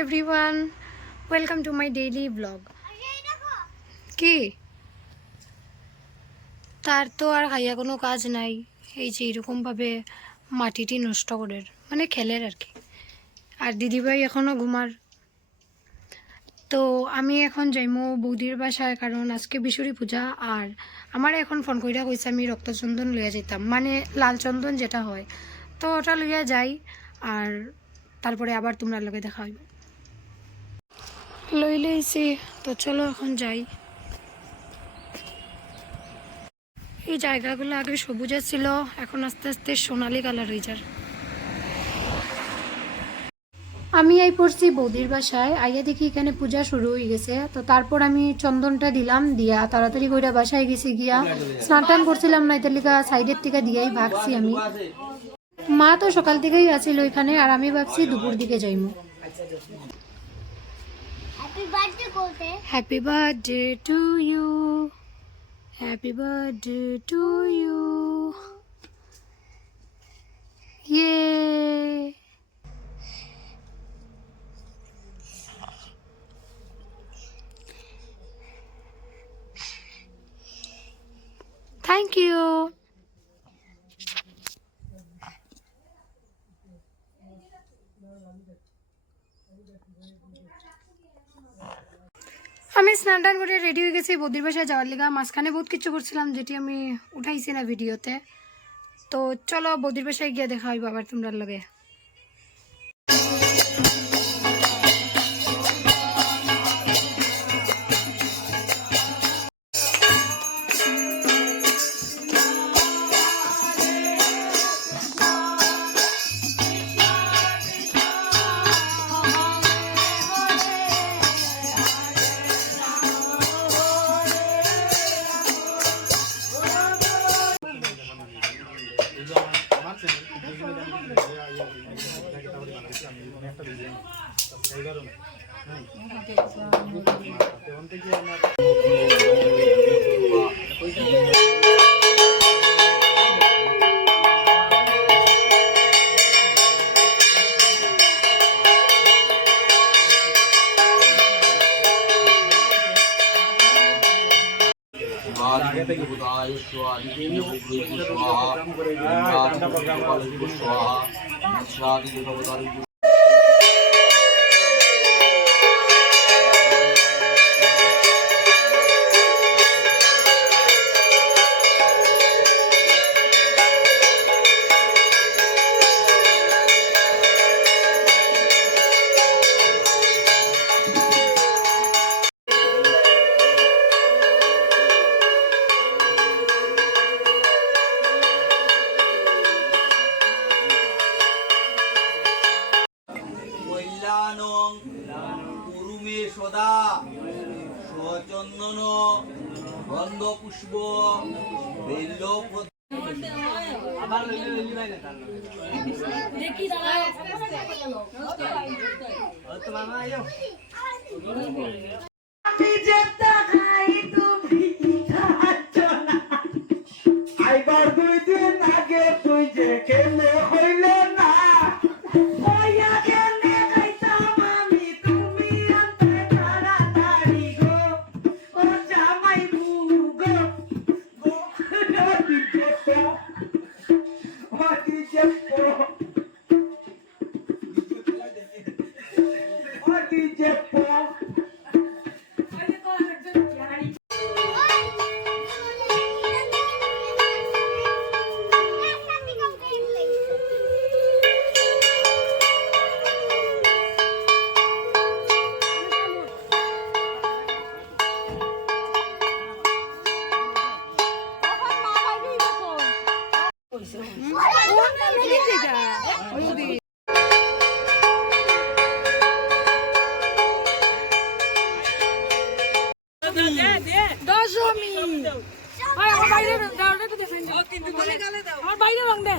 Everyone welcome to my daily blog কি? তার তো আর খাইয়া কোনো কাজ নাই। এই যে এরকমভাবে মাটিটি নষ্ট করে মানে খেলের আর কি। আর দিদিভাই এখনও ঘুমার। তো আমি এখন যাইমো বৌদির বাসায়, কারণ আজকে বিশুরি পূজা, আর আমার এখন ফোন কইরা কইছে আমি রক্তচন্দন লইয়া যেতাম মানে লাল চন্দন যেটা হয়। তো ওটা লইয়া যাই, আর তারপরে আবার তোমরা লগে দেখা হইব। লই লইছি, তো চলো এখন যাই। এই জায়গাগুলো আগে সবুজ ছিল, এখন আস্তে আস্তে সোনালি কালার হয়ে যার। আমি এই পড়ছি বৌদির বাসায়, আইয়া দেখি এখানে পূজা শুরু হয়ে গেছে, তো তারপর আমি চন্দনটা দিলাম, দিয়া তাড়াতাড়ি করে বাসায় গেছি গিয়া। স্নান টান করছিলাম না ইতালিকা সাইডের থেকে দিয়াই ভাগছি আমি। মা তো সকাল থেকেই আছিল ওইখানে, আর আমি ভাবছি দুপুর দিকে যাইমু। হ্যাপি বার্থডে করতে happy birthday to you happy birthday to you ইয়ে থ্যাংক ইউ আমি স্নান টান করে রেডি হয়ে গেছি, বৌদির বাসায় যাওয়ার লিগা। মাঝখানে বহুত কিছু করছিলাম, যেটি আমি উঠাইছি না ভিডিওতে। তো চলো বৌদির বাসায় গিয়ে দেখা হয় আবার তোমরা লগে। এগারো स्वाहा কল্যাণং কুরুমে সদা সচন্দন গন্ধ পুষ্প বেল্ল আইবার দুই দিন আগে তুই যে খেলে হইলে না?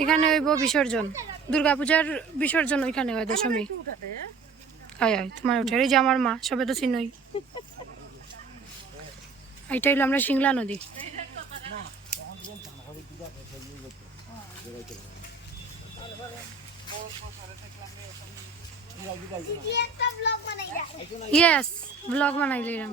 এখানে হইব বিসর্জন। দুর্গাপূজার বিসর্জন ওইখানে হয় দশমী। হয় হয় তোমার উঠে। এই যে আমার মা সবে তো চিনই এইটা হইল আমরা সিংলা নদী। ইয়েস ব্লগ বানাইলাম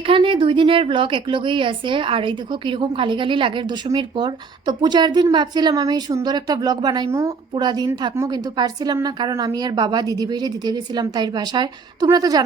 এখানে দুই দিনের ব্লগ একলগেই আছে, আর এই দেখো কীরকম খালি খালি লাগের দশমীর পর। তো পূজার দিন ভাবছিলাম আমি সুন্দর একটা ব্লগ বানাইমু, পুরা দিন থাকমু, কিন্তু পারছিলাম না, কারণ আমি আর বাবা দিদি বেড়ে দিতে গেছিলাম তাই বাসায়। তোমরা তো জানো